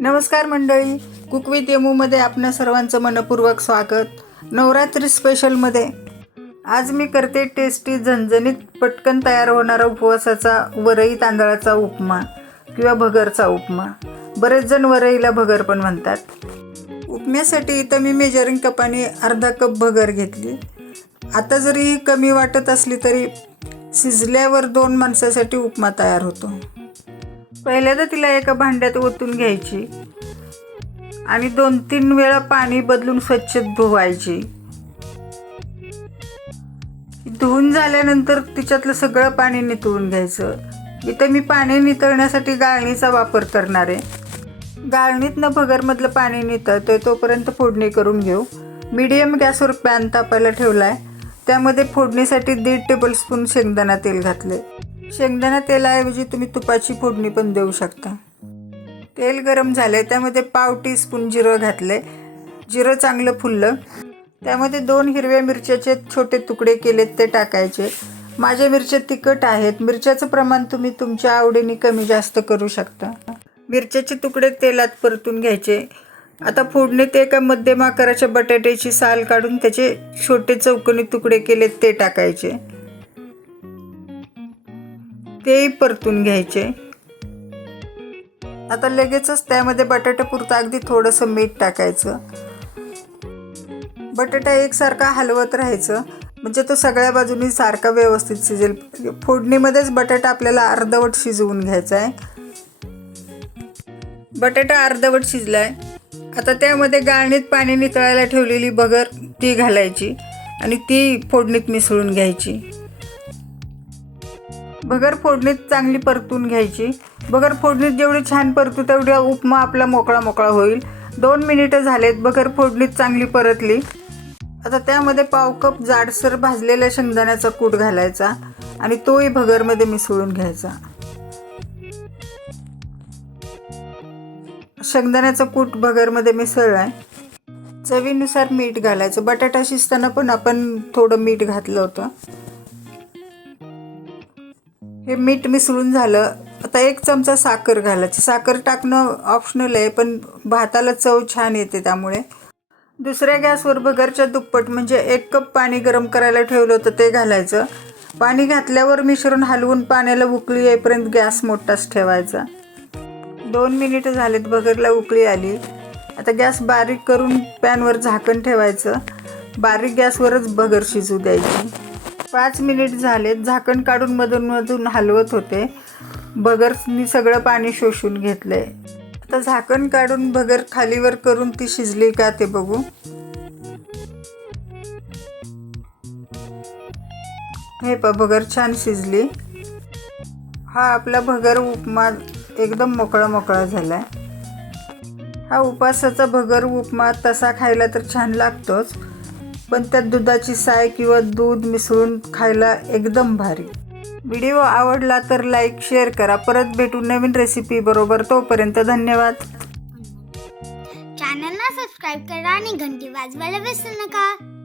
नमस्कार मंडळी. Cook with यमूमध्ये आपल्या सर्वांचं मनपूर्वक स्वागत. नवरात्री स्पेशलमध्ये आज मी करते टेस्टी झणझणीत पटकन तयार होणारा उपवासाचा वरई तांदळाचा उपमा किंवा भगरचा उपमा. बरेच जण वरईला भगर पण म्हणतात. उपम्यासाठी इथं मी मेजरिंग कपाने अर्धा कप भगर घेतली. आता जरी कमी वाटत असली तरी शिजल्यावर दोन माणसासाठी उपमा तयार होतो. पहिल्यांदा तिला एका भांड्यात ओतून घ्यायची आणि दोन तीन वेळा पाणी बदलून स्वच्छ धुवायची. धुवून झाल्यानंतर तिच्यातलं सगळं पाणी नितळून घ्यायचं. इथं मी पाणी नितळण्यासाठी गाळणीचा वापर करणार. आहे गाळणीतनं भगरमधलं पाणी नितळतंय तोपर्यंत फोडणी करून घेऊ. मीडियम गॅसवर पॅन तापायला ठेवला आहे त्यामध्ये फोडणीसाठी दीड टेबलस्पून शेंगदाणा तेल घातले शेंगदाणा तेलाऐवजी तुम्ही तुपाची फोडणी पण देऊ शकता. तेल गरम झाले त्यामध्ये पाव टीस्पून जिरं घातले जिरं चांगलं फुललं. त्यामध्ये दोन हिरव्या मिरच्याचे छोटे तुकडे केलेत ते टाकायचे. माझ्या मिरच्या तिखट आहेत. मिरच्याचं प्रमाण तुम्ही तुमच्या आवडीने कमी जास्त करू शकता. मिरच्याचे तुकडे तेलात परतून घ्यायचे. आता फोडणीत एका मध्यम आकाराच्या बटाट्याची साल काढून त्याचे छोटे चौकोनी तुकडे केलेत ते टाकायचे. तेही परतून घ्यायचे. आता लगेचच त्यामध्ये बटाट्यापुरतं अगदी थोडंसं मीठ टाकायचं. बटाटा एकसारखा हलवत राहायचं. म्हणजे तो सगळ्या बाजूनी सारखा व्यवस्थित शिजेल. फोडणीमध्येच बटाटा आपल्याला अर्धवट शिजवून घ्यायचा आहे बटाटा अर्धवट शिजलाय. आता त्यामध्ये गाळणीत पाणी नितळायला ठेवलेली बगर ती घालायची आणि ती फोडणीत मिसळून घ्यायची. बगर फोडणीत चांगली परतून घ्यायची. बगर फोडणीत जेवढी छान परतू तेवढा उपमा आपला मोकळा मोकळा होईल. दोन मिनिटं झालेत बगर फोडणीत चांगली परतली. आता त्यामध्ये पाव कप जाडसर भाजलेल्या शेंगदाण्याचा कूट घालायचा आणि तोही भगरमध्ये मिसळून घ्यायचा. शेंगदाण्याचा कूट भगरमध्ये मिसळला आहे चवीनुसार मीठ घालायचं. बटाटा शिजताना पण आपण थोडं मीठ घातलं होतं. हे मीठ मिसळून झालं. आता एक चमचा साखर घालायची. साखर टाकणं ऑप्शनल आहे पण भाताला चव छान येते त्यामुळे. दुसऱ्या गॅसवर बगरच्या दुप्पट म्हणजे एक कप पाणी गरम करायला ठेवलं होतं ते घालायचं. पाणी घातल्यावर मिश्रण हलवून पाण्याला उकळी येईपर्यंत गॅस मोठाच ठेवायचा. दोन मिनिटं झालेत बगरला उकळी आली. आता गॅस बारीक करून पॅनवर झाकण ठेवायचं. बारीक गॅसवरच बगर शिजू द्यायची. पाच मिनिट झालेत. झाकण काढून मधून मधून हलवत होते. बगरनी सगळं पाणी शोषून घेतलंय. आता झाकण काढून बगर खालीवर करून ती शिजली का ते बघू. हे पा भगर छान शिजली. हा आपला भगर उपमा एकदम मोकळा मोकळा झालाय. हा उपासाचा भगर उपमा तसा खायला तर छान लागतोच. पण त्यात दुधाची साय किंवा दूध मिसळून खायला एकदम भारी. व्हिडिओ आवडला तर लाईक शेअर करा. परत भेटू नवीन रेसिपी बरोबर. तोपर्यंत धन्यवाद. चॅनलला सबस्क्राईब करा आणि घंटी वाजवायला विसरू नका.